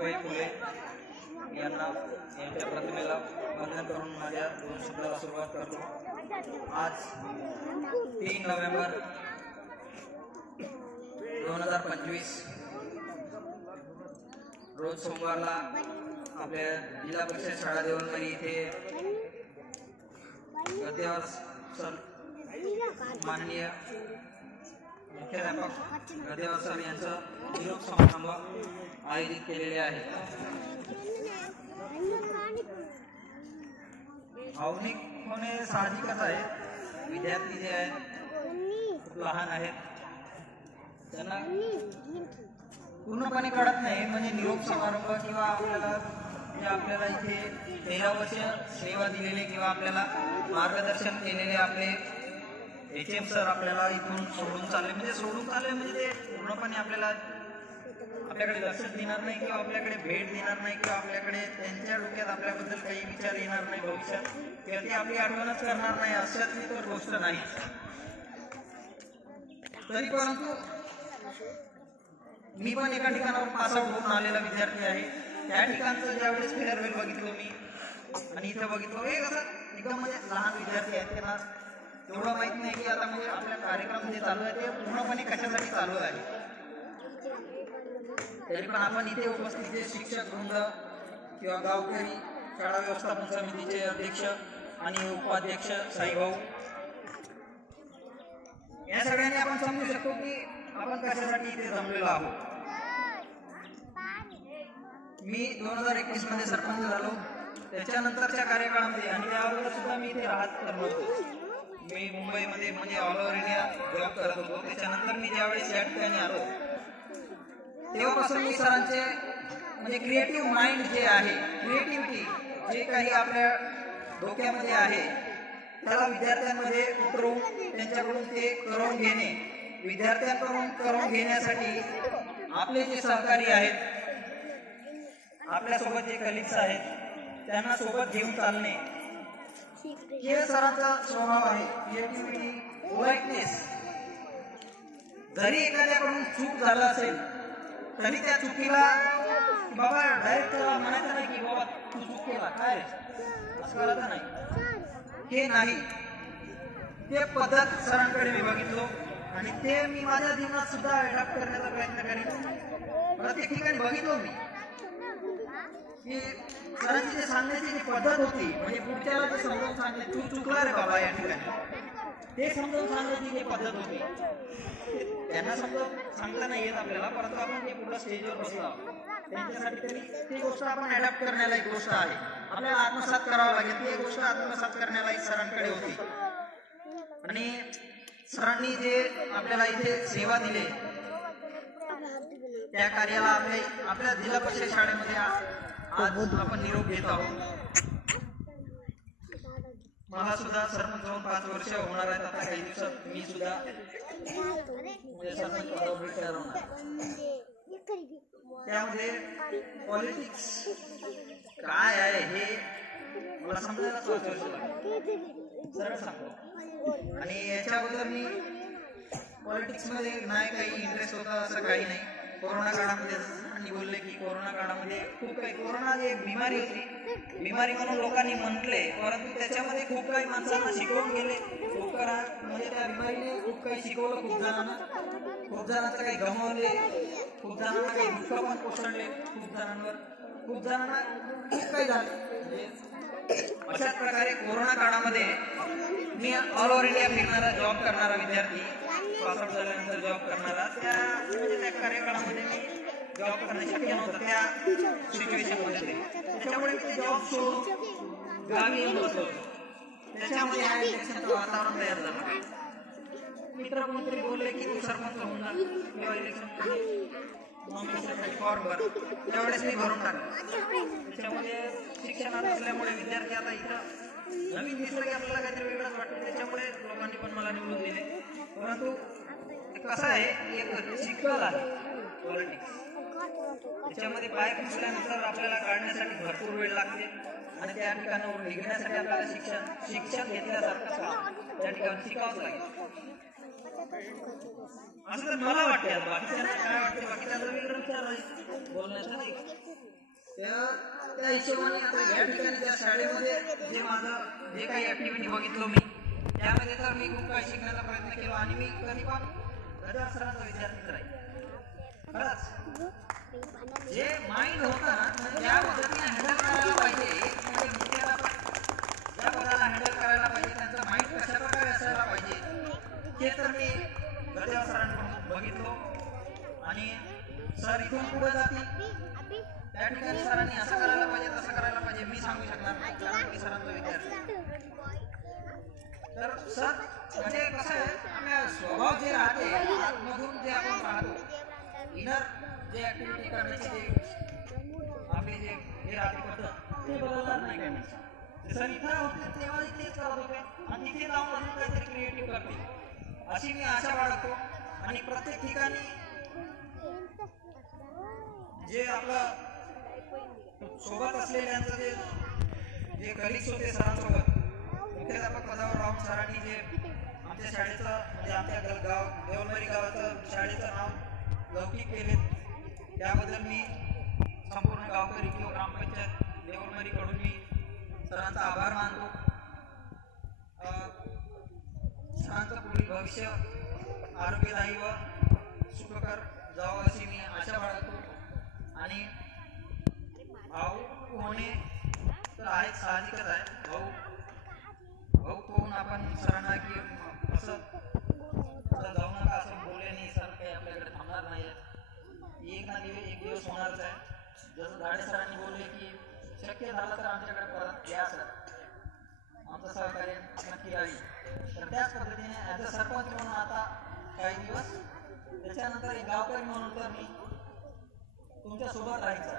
सावित्रीबाई फुले यांना यांच्या प्रतिमेला वंदन करून माझ्या दोन शब्दाला सुरुवात करतो। आज 3 नोव्हेंबर 2025 रोज सोमवारला आपल्या जिल्हा परिषद शाळा देवळमणी इथे गद्देवर माननीय मुख्याध्यापक गद्देवर सर यांचा निरोप समारंभ आयोजित केलेले आहे। भावनिक होणे साहजिकच आहे। विद्यार्थी जे आहेत खूप लहान आहेत, त्यांना पूर्णपणे कळत नाही म्हणजे निरोप समारंभ किंवा आपल्याला इथे 13 वर्ष सेवा दिलेले किंवा आपल्याला मार्गदर्शन केलेले आपले HM सर आपल्याला इथून सोडून चालले म्हणजे ते पूर्णपणे आपल्याकडे लक्ष देणार नाही किंवा आपल्याकडे भेट देणार नाही किंवा आपल्याकडे त्यांच्या डोक्यात आपल्याबद्दल काही विचार येणार नाही भविष्यात किंवा ते आपली आठवणच करणार नाही अशातली तर गोष्ट नाही। तरी परंतु मी पण एका ठिकाणावर पास आउट होऊन आलेला विद्यार्थी आहे। त्या ठिकाणचं ज्यावेळेस फेअरवेल बघितलं मी आणि इथे बघितलं असं एकदम म्हणजे लहान विद्यार्थी आहेत, त्यांना एवढं माहित नाही की आता म्हणजे आपल्या कार्यक्रम जे चालू आहे ते पूर्णपणे कशासाठी चालू आहे। तरी पण आपण इथे उपस्थित जे शिक्षक वृंद किंवा गावकरी शाळा व्यवस्थापन समितीचे अध्यक्ष आणि उपाध्यक्ष साईभाऊ या सगळ्यांनी आपण समजू शकतो की आपण कशासाठी इथे जमलेलो आहोत। मी 2021 मध्ये सरपंच झालो, त्याच्यानंतरच्या कार्यकाळामध्ये आणि त्यावर सुद्धा मी इथे राहत होतो। मी मुंबईमध्ये म्हणजे ऑल ओव्हर इंडिया जॉब करत होतो। त्याच्यानंतर मी ज्यावेळेस या ठिकाणी आलो तेव्हापासून मी सरांचे म्हणजे क्रिएटिव्ह माइंड जे आहे, क्रिएटिव्हिटी जे काही आपल्या डोक्यामध्ये आहे त्याला विद्यार्थ्यांमध्ये उतरवून त्यांच्याकडून ते करून घेणे, विद्यार्थ्यांकडून करून घेण्यासाठी आपले जे सहकारी आहेत, आपल्यासोबत जे कलिग्स आहेत त्यांना सोबत घेऊन चालणे हे सरांचा स्वभाव आहे। क्रिएटिव्हिटी, पोलाइटनेस, जरी एखाद्याकडून चूक झाला असेल तरी त्या चुकीला बाबा डायरेक्ट म्हणायचं नाही की बाबा तू चूक केला काय असं करायचं नाही, हे नाही। ते पद्धत सरांकडे मी बघितलो आणि ते मी माझ्या जीवनात सुद्धा अडॉप्ट करण्याचा प्रयत्न करीन। प्रत्येक ठिकाणी बघितलो मी की सरांची जे सांगण्याची जी पद्धत होती म्हणजे पुढच्याला ते समजावून सांगणे, तू चुकला रे बाबा या ठिकाणी, ते समजावून सांगण्याची जी पद्धत होती त्यांना सांगता नाही येत आपल्याला, परंतु आपण जे पुढे स्टेजवर बसलो त्यांच्यासाठी तरी ती गोष्ट आपण अडॉप्ट करण्याला एक गोष्ट आहे, आपल्याला आत्मसात करावं लागेल। ती गोष्ट आत्मसात करण्याला सरांकडे होती आणि सरांनी जे आपल्याला इथे सेवा दिली त्या कार्याला आपल्या जिल्हा परिषद शाळेमध्ये आज आपण निरोप घेत आहोत। मला सुद्धा सरपंच होऊन 5 वर्ष होणार आहेत आता काही दिवसात। मी सुद्धा सरपंच पदावर रिटायर होणार। त्यामध्ये पॉलिटिक्स काय आहे हे मला समजायला 5 वर्ष लागले, सरळ सांगतो। आणि याच्याबद्दल मी पॉलिटिक्स मध्ये नाही काही इंटरेस्ट होता असं काही नाही। कोरोना काळामध्ये आणि बोलले की कोरोना काळामध्ये खूप काही कोरोना एक बिमारी होती, बिमारी म्हणून लोकांनी म्हटले, परंतु त्याच्यामध्ये खूप काही माणसांना शिकवून गेले। म्हणजे त्या बिमारीने खूप काही शिकवलं, खूप जणांचं काही गमावले, खूप जणांना काही दुःख पण कोसळले, खूप जणांना खूप काही झाले। अशाच प्रकारे कोरोना काळामध्ये मी ऑल ओव्हर इंडिया फिरणारा जॉब करणारा विद्यार्थी, पासआउट झाल्यानंतर जॉब करणारा, त्या कार्यकाळामध्ये मी जॉब करणं शक्य नव्हतं त्या सिच्युएशन मध्ये। त्याच्यामुळे मी जॉब सोडून गावी येऊन बसलो। त्याच्यामध्ये हा इलेक्शनचं वातावरण तयार झालं। मित्र कोणतरी बोलले की तू सरपंच होऊन जा किंवा इलेक्शन नॉमिनेशनसाठी फॉर्म भर, त्यावेळेस मी भरून टाकलं। त्याच्यामध्ये शिक्षणात असल्यामुळे विद्यार्थी आता इथं नवीन दिसलं की आपल्याला काहीतरी वेगळंच वाटतं, त्याच्यामुळे लोकांनी पण मला निवडून दिले। परंतु कसं आहे, एक चिखल आहे पॉलिटिक्स, त्याच्यामध्ये पाय घुसल्यानंतर आपल्याला काढण्यासाठी भरपूर वेळ लागते आणि त्या ठिकाणावर निघण्यासाठी आपल्याला शिक्षण घेतल्यासारखं त्या ठिकाणी शिकावंच लागेल असं तर मला वाटतं। बाकीच्यांना काय वाटते, बाकीच्यांचा वेगळं विचार बोलण्याचा नाही। त्या हिशोबाने आता या ठिकाणी त्या शाळेमध्ये जे माझं जे काही ऍक्टिव्हिटी बघितलो मी त्यामध्ये तर मी खूप काही शिकण्याचा प्रयत्न केला आणि मी कधी पण गजर सरांचा विद्यार्थीच राहील. खरंच जे माइंड होतं ना ज्या पद्धतीने हँडल करायला पाहिजे ज्या पदाला हँडल करायला पाहिजे त्यांचं माइंड कशा प्रकारे असायला पाहिजे हे तर मी गजर सरांकडून बघितलो. आणि सर इथून पुढे जातील त्या ठिकाणी सरांनी असं करायला पाहिजे तसं करायला पाहिजे मी सांगू शकणार नाही कारण की सरांचा विद्यार्थी. तर सर म्हणजे कसं आहे स्वभाव जे राहते आतमधून जे आपण राहतो इनर जे ऍक्टिव्हिटी करण्याची जे आपले जे हे राहते पद्धत ते बदलणार नाही काही. सर इथं होते तेव्हा तेच करत होते आणि तिथे जाऊन अजून काहीतरी क्रिएटिव्ह करतील अशी मी आशा बाळगतो. आणि प्रत्येक ठिकाणी जे आपलं सोबत असलेल्यांचं जे कलिग्स होते सरांसोबत मुख्याध्यापक पदावर राहून सरांनी जे आमच्या शाळेचं म्हणजे आमच्या देवलमरी गावाचं शाळेचं नाव लौकिक केले त्याबद्दल मी संपूर्ण गावकरी किंवा ग्रामपंचायत देवलमरीकडून मी सरांचा आभार मानतो. सरांचं पुढील भविष्य आरोग्यदायी व सुखकर जावं अशी मी आशा बाळगतो. आणि भाऊ होणे तर आहेच साहजिकच आहे. भाऊ होऊन आपण सरांना की असं जाऊ नका असं बोलले नाही सर काही आपल्याकडे थांबणार नाही आहे. एक दिवस होणारच आहे. जसं धाडे सरांनी बोलले की शक्य झालं तर आमच्याकडे परत या सर आमचं सहकार्य नक्की राहील. तर त्याच पद्धतीने ॲज अ सरपंच म्हणून आता काही दिवस त्याच्यानंतर एक गावकरी म्हणून तर मी तुमच्या सोबत राहील सर.